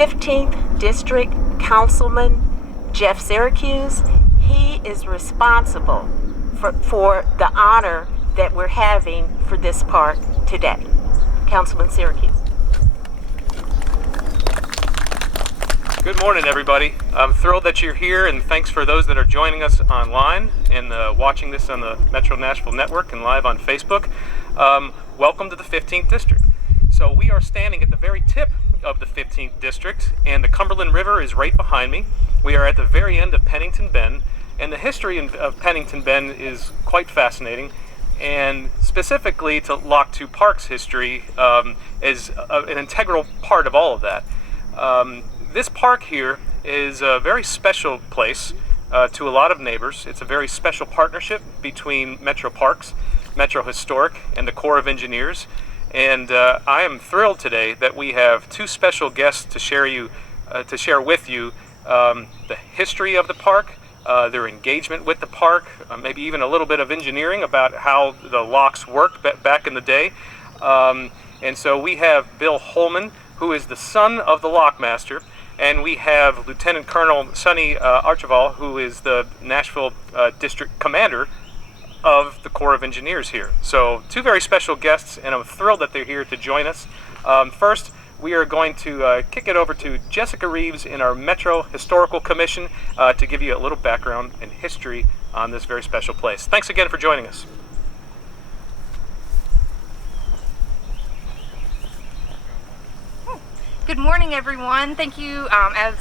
15th District Councilman Jeff Syracuse. He is responsible for the honor that we're having for this park today. Councilman Syracuse. Good morning, everybody. I'm thrilled that you're here, and thanks for those that are joining us online and watching this on the Metro Nashville Network and live on Facebook. Welcome to the 15th District. So we are standing at the very tip of the 15th District, and the Cumberland River is right behind me. We are at the very end of Pennington Bend, and the history of Pennington Bend is quite fascinating, and specifically to Lock 2 Park's history is an integral part of all of that. This park here is a very special place to a lot of neighbors. It's a very special partnership between Metro Parks, Metro Historic, and the Corps of Engineers. And I am thrilled today that we have two special guests to share with you the history of the park, their engagement with the park, maybe even a little bit of engineering about how the locks worked back in the day. And so we have Bill Holman, who is the son of the lockmaster, and we have Lieutenant Colonel Sonny Archibald, who is the Nashville District Commander of the Corps of Engineers here. So two very special guests, and I'm thrilled that they're here to join us. First, we are going to kick it over to Jessica Reeves in our Metro Historical Commission to give you a little background and history on this very special place. Thanks again for joining us. Good morning, everyone. Thank you, as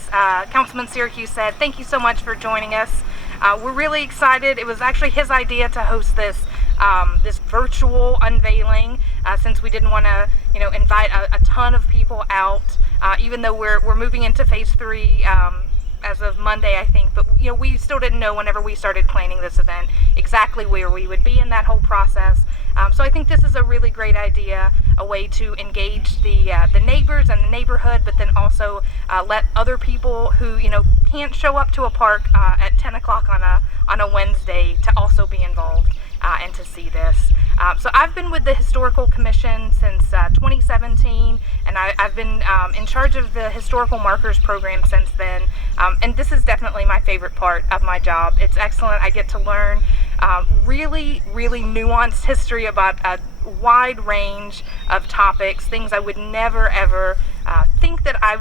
Councilman Syracuse said, thank you so much for joining us. We're really excited. It was actually his idea to host this this virtual unveiling, since we didn't want to, invite a ton of people out, even though we're moving into phase 3 as of Monday, I think. But we still didn't know whenever we started planning this event exactly where we would be in that whole process. So I think this is a really great idea, a way to engage the neighbors and the neighborhood, but then also let other people who can't show up to a park at 10 o'clock on a Wednesday to also be involved and to see this. So I've been with the Historical Commission since 2017, and I've been in charge of the Historical Markers program since then. And this is definitely my favorite part of my job. It's excellent. I get to learn really, really nuanced history about a wide range of topics, things I would never ever think that I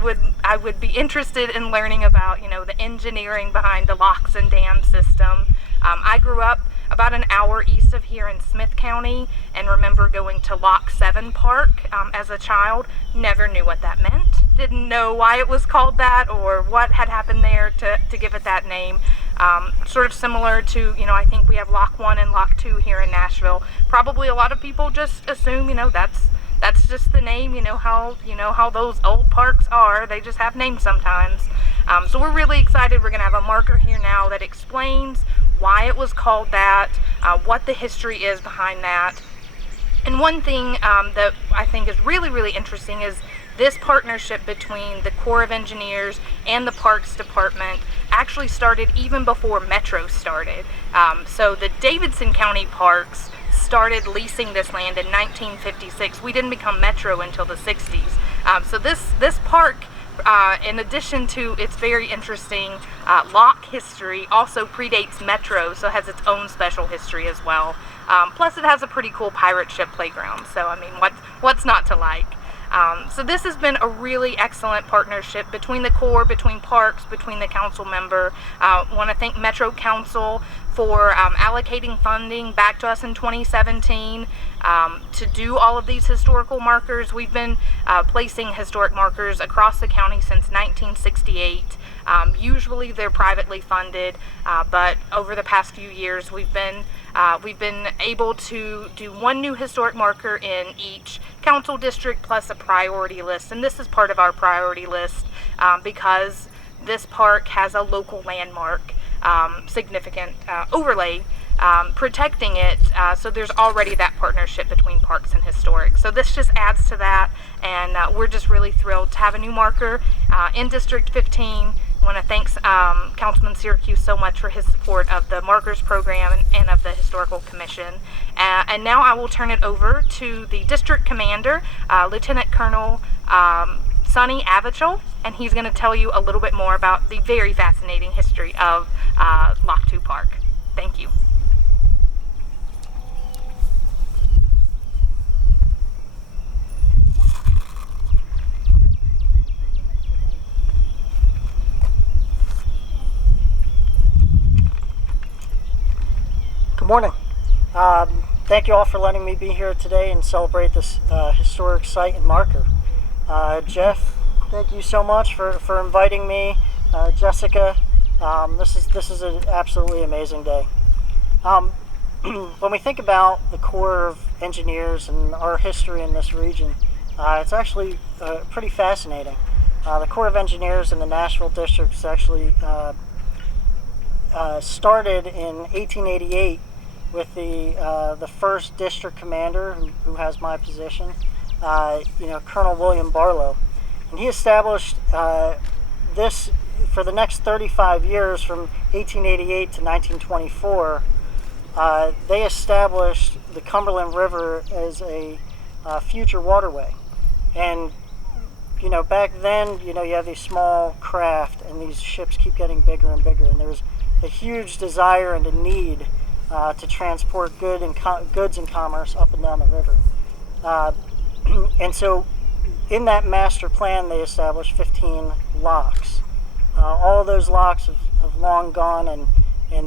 would be interested in learning about, the engineering behind the locks and dam system. I grew up about an hour east of here in Smith County and remember going to Lock 7 Park as a child. Never knew what that meant. Didn't know why it was called that or what had happened there to give it that name. Sort of similar to, I think we have Lock 1 and Lock 2 here in Nashville. Probably a lot of people just assume, that's just the name, how those old parks are. They just have names sometimes. So we're really excited. We're going to have a marker here now that explains why it was called that, what the history is behind that. And one thing that I think is really, really interesting is this partnership between the Corps of Engineers and the Parks Department actually started even before Metro started. So the Davidson County Parks started leasing this land in 1956. We didn't become Metro until the 60s. So this park, in addition to its very interesting lock history, also predates Metro, so has its own special history as well. Plus it has a pretty cool pirate ship playground, so what's not to like? So this has been a really excellent partnership between the Corps, between Parks, between the council member. Want to thank Metro Council for allocating funding back to us in 2017 to do all of these historical markers. We've been placing historic markers across the county since 1968. Usually they're privately funded, but over the past few years we've been able to do one new historic marker in each council district plus a priority list. And this is part of our priority list because this park has a local landmark significant overlay protecting it, so there's already that partnership between Parks and Historic. So this just adds to that, and we're just really thrilled to have a new marker in District 15. I want to thank Councilman Syracuse so much for his support of the Markers Program and of the Historical Commission. And now I will turn it over to the District Commander, Lieutenant Colonel Sonny Avichel, and he's going to tell you a little bit more about the very fascinating history of Lock 2 Park. Thank you. Good morning. Thank you all for letting me be here today and celebrate this historic site and marker. Jeff, thank you so much for inviting me. Jessica, this is an absolutely amazing day. When we think about the Corps of Engineers and our history in this region, it's actually pretty fascinating. The Corps of Engineers in the Nashville district is actually started in 1888 with the first district commander who has my position, Colonel William Barlow, and he established this for the next 35 years from 1888 to 1924. They established the Cumberland River as a future waterway, and back then you have these small craft and these ships keep getting bigger and bigger, and there's a huge desire and a need to transport goods and commerce up and down the river. And so in that master plan, they established 15 locks. All of those locks have long gone, and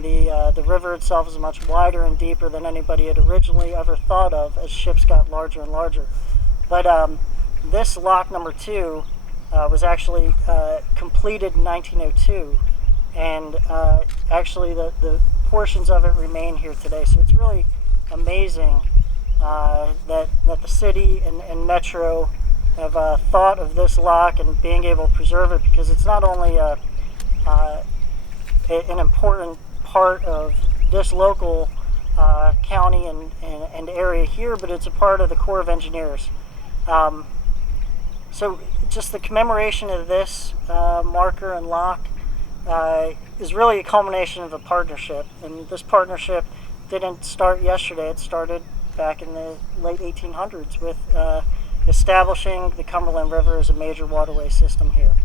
the river itself is much wider and deeper than anybody had originally ever thought of as ships got larger and larger. But this lock number 2 was actually completed in 1902, and actually the portions of it remain here today. So it's really amazing that the city and Metro have thought of this lock and being able to preserve it, because it's not only an important part of this local county and area here, but it's a part of the Corps of Engineers. So just the commemoration of this marker and lock is really a culmination of a partnership, and this partnership didn't start yesterday. It started back in the late 1800s with establishing the Cumberland River as a major waterway system here.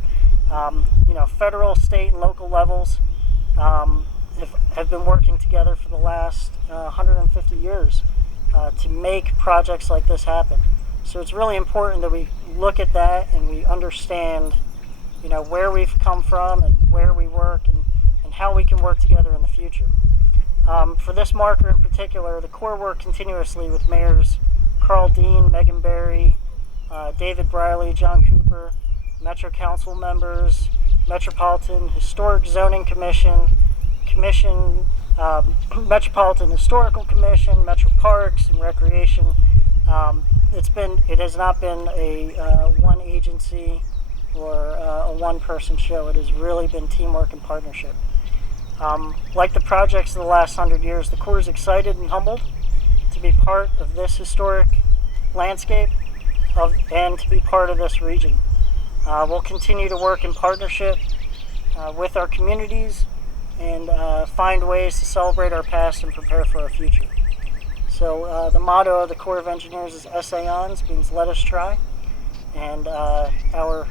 Federal, state, and local levels have been working together for the last 150 years to make projects like this happen. So it's really important that we look at that and we understand where we've come from and where we work and how we can work together in the future. For this marker in particular, the Corps worked continuously with Mayors Carl Dean, Megan Berry, David Briley, John Cooper, Metro Council members, Metropolitan Historic Zoning Commission, Metropolitan Historical Commission, Metro Parks and Recreation. It has not been a one agency or a one-person show. It has really been teamwork and partnership. Like the projects of the last 100 years, the Corps is excited and humbled to be part of this historic landscape and to be part of this region. We'll continue to work in partnership with our communities and find ways to celebrate our past and prepare for our future. So the motto of the Corps of Engineers is Essayons, means let us try, and our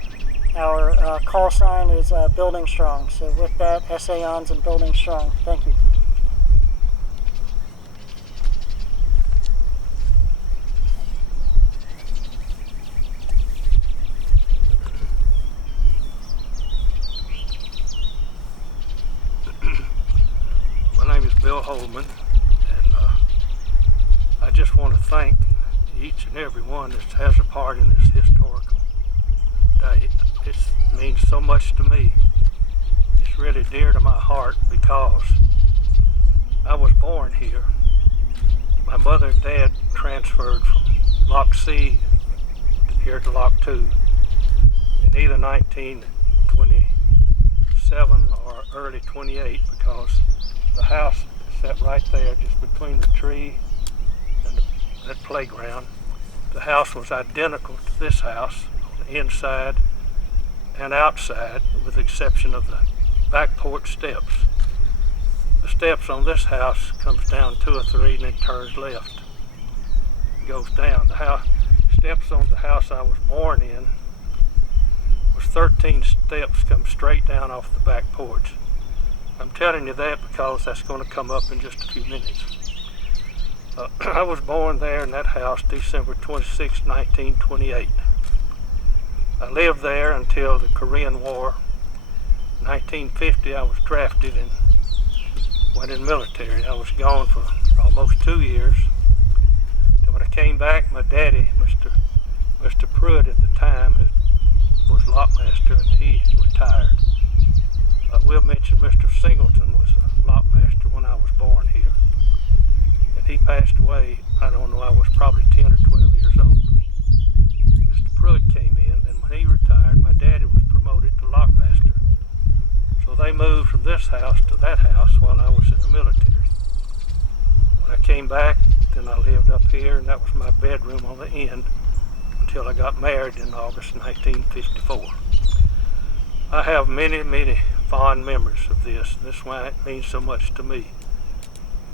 call sign is Building Strong. So with that, Essayons and Building Strong. Thank you. My name is Bill Holman, and I just want to thank each and every one that has a part in this historical day. It means so much to me. It's really dear to my heart because I was born here. My mother and dad transferred from Lock C here to Lock 2 in either 1927 or early 28, because the house sat right there just between the tree and that playground. The house was identical to this house on the inside and outside, with the exception of the back porch steps. The steps on this house comes down 2 or 3 and it turns left. It goes down. The steps on the house I was born in 13 steps come straight down off the back porch. I'm telling you that because that's going to come up in just a few minutes. I was born there in that house December 26, 1928. I lived there until the Korean War. 1950, I was drafted and went in the military. I was gone for almost 2 years. Then when I came back, my daddy, Mr. Pruitt at the time, was lockmaster, and he retired. I will mention Mr. Singleton was a lockmaster when I was born here. And he passed away, I don't know, I was probably 10 or 12 years old. Mr. Pruitt came in, and when he retired, my daddy was promoted to lockmaster. So they moved from this house to that house while I was in the military. When I came back, then I lived up here, and that was my bedroom on the end until I got married in August 1954. I have many, many fond memories of this. This is why it means so much to me,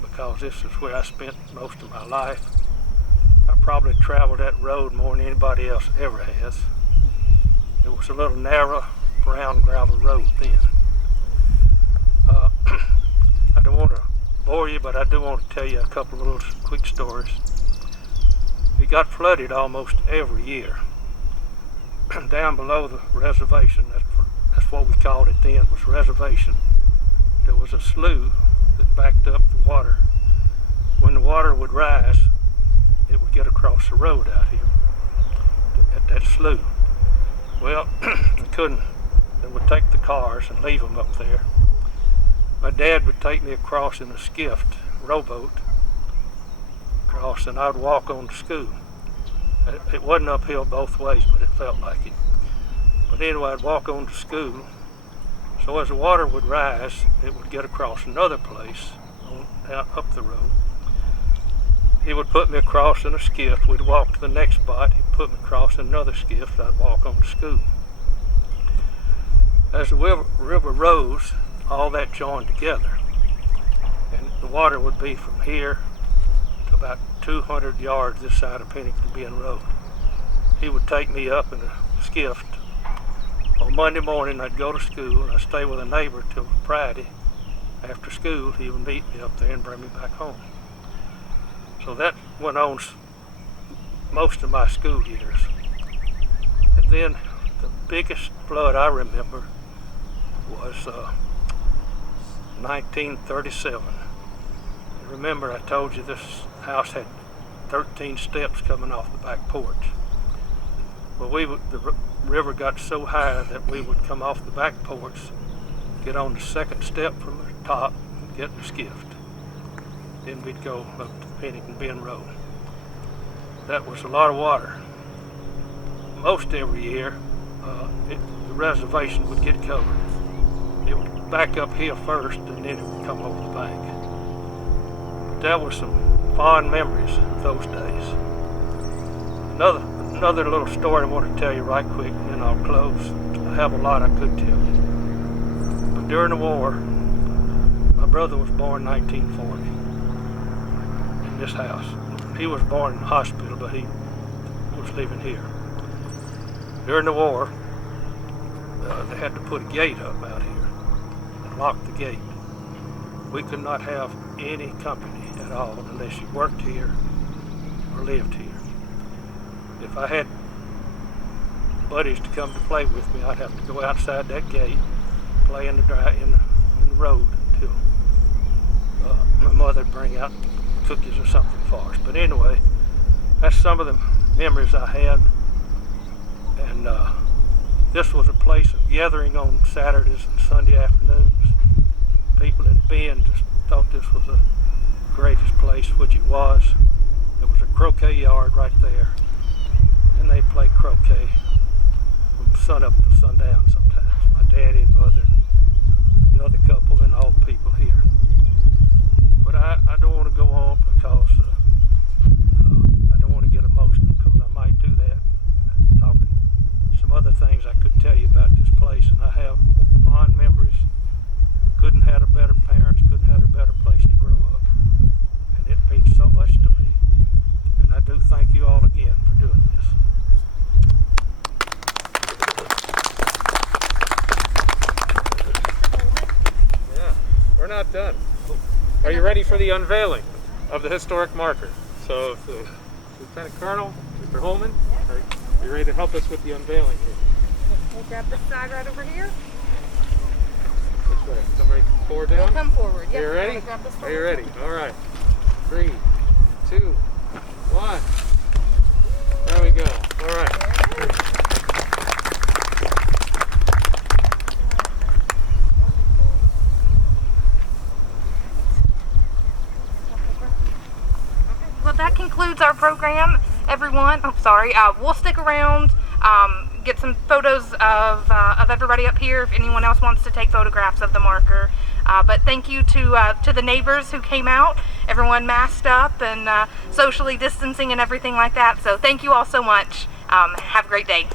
because this is where I spent most of my life. I probably traveled that road more than anybody else ever has. It was a little narrow, brown gravel road then. I don't want to bore you, but I do want to tell you a couple of little quick stories. It got flooded almost every year. Down below the reservation, that's what we called it then, was reservation. There was a slough that backed up the water. When the water would rise, it would get across the road out here at that slough. Well, they would take the cars and leave them up there. My dad would take me across in a skiff, rowboat, across, and I'd walk on to school. It wasn't uphill both ways, but it felt like it. But anyway, I'd walk on to school. So as the water would rise, it would get across another place up the road. He would put me across in a skiff. We'd walk to the next spot. He'd put me across in another skiff, and I'd walk on to school. As the river rose, all that joined together, and the water would be from here to about 200 yards this side of Pennington Bend Road. He would take me up in a skiff. On Monday morning, I'd go to school, and I'd stay with a neighbor till Friday. After school, he would meet me up there and bring me back home. So that went on most of my school years. And then the biggest flood I remember was 1937. Remember, I told you this house had 13 steps coming off the back porch. Well, the river got so high that we would come off the back porch, get on the second step from the top, and get in the skiff. Then we'd go up to Pennington Bend Road. That was a lot of water. Most every year, the reservation would get covered. It would back up here first, and then it would come over the bank. But that was some fond memories of those days. Another little story I want to tell you right quick, and then I'll close. I have a lot I could tell you. But during the war, my brother was born in 1940 in this house. He was born in the hospital, but he was living here. During the war, they had to put a gate up out here and lock the gate. We could not have any company at all unless you worked here or lived here. If I had buddies to come to play with me, I'd have to go outside that gate, play in the road until my mother would bring out cookies or something for us. But anyway, that's some of the memories I had. And this was a place of gathering on Saturdays and Sunday afternoons. People in Bend just thought this was the greatest place, which it was. There was a croquet yard right there, and they played croquet from sun up to sundown sometimes. My daddy and mother, and the other couple, and all the people here. But I don't want to go on because I don't want to get emotional, because I might do that. Talking some other things I could tell you about this place, and I have fond memories. Couldn't have a better parents, couldn't have a better place to grow up. And it means so much to me. And I do thank you all again for doing this. not done. Are you ready for the unveiling of the historic marker? So, Lieutenant Colonel, Mr. Holman, are you ready to help us with the unveiling here? We'll grab this side right over here. Which way? Somebody forward down? We'll come forward. Yep. Are you ready? Grab this Are you forward. ready? All right. 3, 2, 1. There we go. All right. Well, that concludes our program, everyone. Oh, sorry. We'll stick around, get some photos of everybody up here if anyone else wants to take photographs of the marker. But thank you to the neighbors who came out, everyone masked up and socially distancing and everything like that. So thank you all so much. Have a great day.